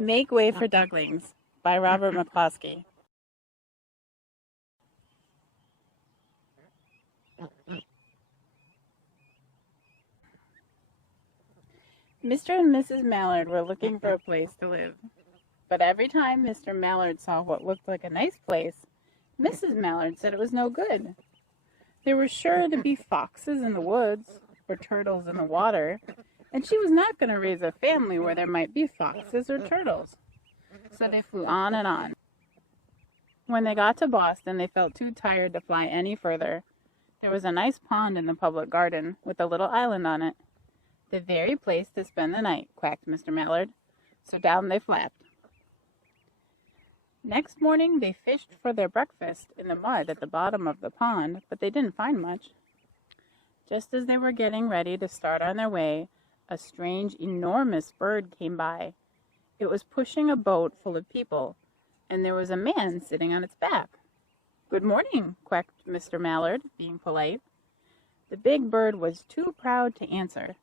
Make Way for Ducklings by Robert McCloskey. Mr. and Mrs. Mallard were looking for a place to live, but every time Mr. Mallard saw what looked like a nice place, Mrs. Mallard said it was no good. There were sure to be foxes in the woods or turtles in the water, and she was not going to raise a family where there might be foxes or turtles. So they flew on and on. When they got to Boston, they felt too tired to fly any further. There was a nice pond in the public garden with a little island on it. The very place to spend the night, quacked Mr. Mallard. So down they flapped. Next morning they fished for their breakfast in the mud at the bottom of the pond, but they didn't find much. Just as they were getting ready to start on their way, a strange, enormous bird came by. It was pushing a boat full of people, and there was a man sitting on its back. "Good morning," quacked Mr. Mallard, being polite. The big bird was too proud to answer,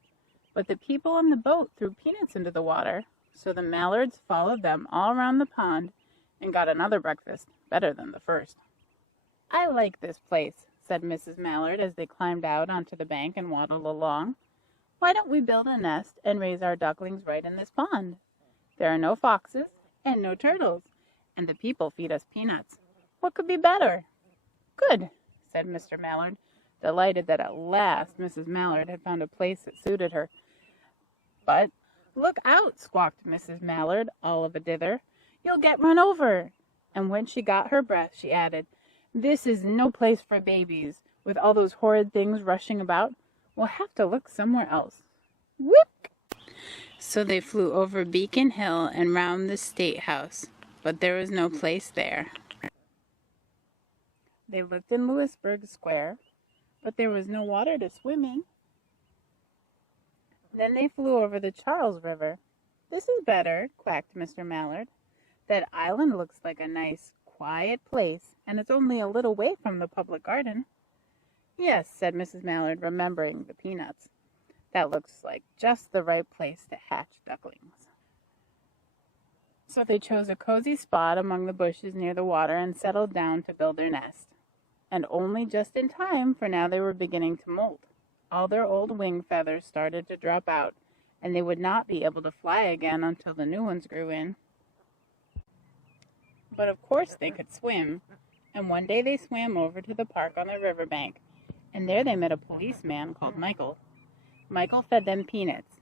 but the people on the boat threw peanuts into the water, so the Mallards followed them all around the pond and got another breakfast, better than the first. "I like this place," said Mrs. Mallard as they climbed out onto the bank and waddled along. "Why don't we build a nest and raise our ducklings right in this pond? There are no foxes and no turtles, and the people feed us peanuts. What could be better?" "Good," said Mr. Mallard, delighted that at last Mrs. Mallard had found a place that suited her. "But look out," squawked Mrs. Mallard, all of a dither. "You'll get run over." And when she got her breath, she added, "This is no place for babies, with all those horrid things rushing about. We'll have to look somewhere else." Whip! So they flew over Beacon Hill and round the State House, but there was no place there. They looked in Louisburg Square, but there was no water to swim in. Then they flew over the Charles River. "This is better," quacked Mr. Mallard. "That island looks like a nice, quiet place, and it's only a little way from the public garden." "Yes," said Mrs. Mallard, remembering the peanuts. "That looks like just the right place to hatch ducklings." So they chose a cozy spot among the bushes near the water and settled down to build their nest. And only just in time, for now they were beginning to molt. All their old wing feathers started to drop out, and they would not be able to fly again until the new ones grew in. But of course they could swim, and one day they swam over to the park on the riverbank, and there they met a policeman called Michael. Michael fed them peanuts,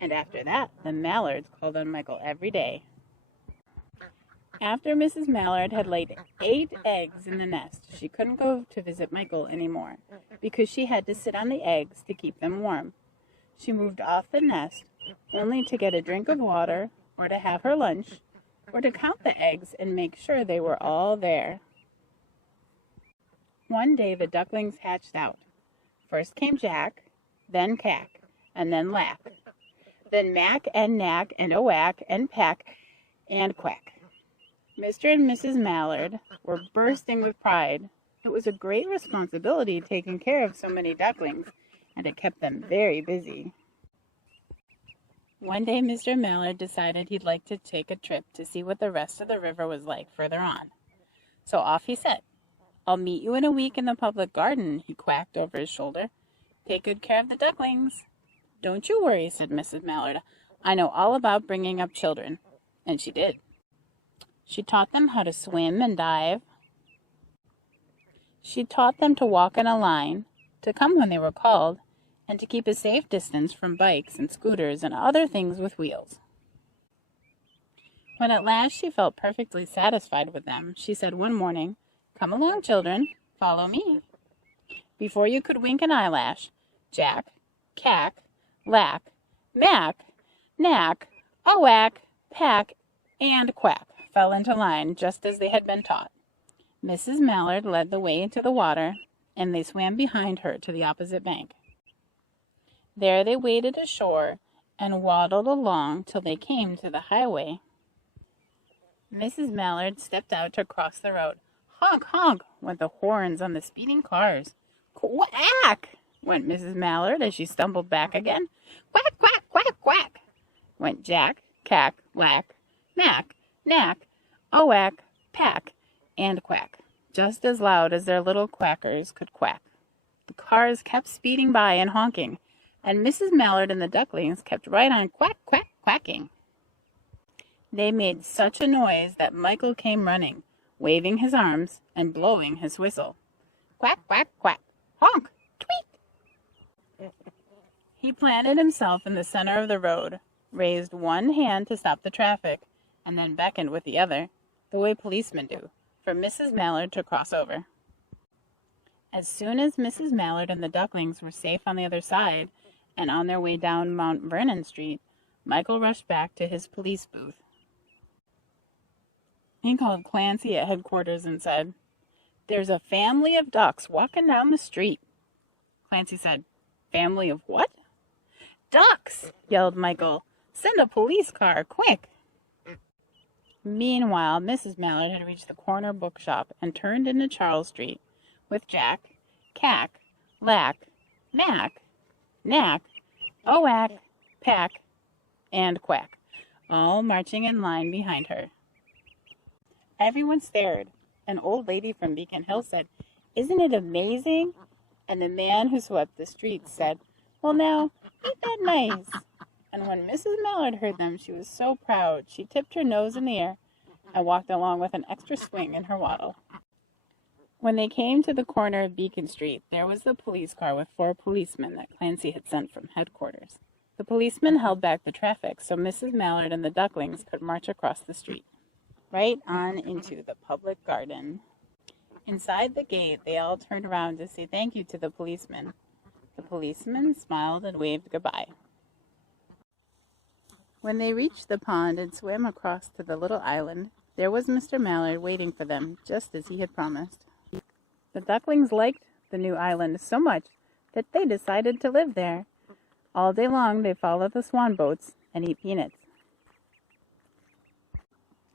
and after that the Mallards called on Michael every day. After Mrs. Mallard had laid 8 eggs in the nest, she couldn't go to visit Michael anymore, because she had to sit on the eggs to keep them warm. She moved off the nest, only to get a drink of water, or to have her lunch, or to count the eggs and make sure they were all there. One day the ducklings hatched out. First came Jack, then Cack, and then Lack. Then Mack and Knack and Oack and Pack and Quack. Mr. and Mrs. Mallard were bursting with pride. It was a great responsibility taking care of so many ducklings, and it kept them very busy. One day Mr. Mallard decided he'd like to take a trip to see what the rest of the river was like further on. So off he set. "I'll meet you in a week in the public garden," he quacked over his shoulder. "Take good care of the ducklings." "Don't you worry," said Mrs. Mallard. "I know all about bringing up children." And she did. She taught them how to swim and dive. She taught them to walk in a line, to come when they were called, and to keep a safe distance from bikes and scooters and other things with wheels. When at last she felt perfectly satisfied with them, she said one morning, "Come along, children, follow me." Before you could wink an eyelash, Jack, Cack, Lack, Mack, Knack, Oack, Pack, and Quack fell into line just as they had been taught. Mrs. Mallard led the way into the water, and they swam behind her to the opposite bank. There they waded ashore and waddled along till they came to the highway. Mrs. Mallard stepped out to cross the road. Honk, honk, went the horns on the speeding cars. Quack, went Mrs. Mallard as she stumbled back again. Quack, quack, quack, quack, went Jack, Cack, Lack, Mack, knack, oack, pack, and quack, just as loud as their little quackers could quack. The cars kept speeding by and honking, and Mrs. Mallard and the ducklings kept right on quack, quack, quacking. They made such a noise that Michael came running, waving his arms and blowing his whistle. Quack, quack, quack, honk, tweet! He planted himself in the center of the road, raised one hand to stop the traffic, and then beckoned with the other, the way policemen do, for Mrs. Mallard to cross over. As soon as Mrs. Mallard and the ducklings were safe on the other side and on their way down Mount Vernon Street, Michael rushed back to his police booth. He called Clancy at headquarters and said, "There's a family of ducks walking down the street." Clancy said, "Family of what?" "Ducks!" yelled Michael. "Send a police car, quick!" Meanwhile, Mrs. Mallard had reached the corner bookshop and turned into Charles Street, with Jack, Cack, Lack, Mack, Knack, Oack, Pack, and Quack, all marching in line behind her. Everyone stared. An old lady from Beacon Hill said, "Isn't it amazing?" And the man who swept the streets said, "Well now, ain't that nice?" And when Mrs. Mallard heard them, she was so proud she tipped her nose in the air and walked along with an extra swing in her waddle. When they came to the corner of Beacon Street, there was the police car with 4 policemen that Clancy had sent from headquarters. The policemen held back the traffic so Mrs. Mallard and the ducklings could march across the street, right on into the public garden. Inside the gate, they all turned around to say thank you to the policemen. The policemen smiled and waved goodbye. When they reached the pond and swam across to the little island, there was Mr. Mallard waiting for them, just as he had promised. The ducklings liked the new island so much that they decided to live there. All day long they follow the swan boats and eat peanuts.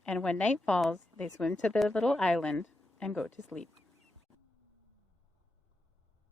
And when night falls, they swim to their little island and go to sleep.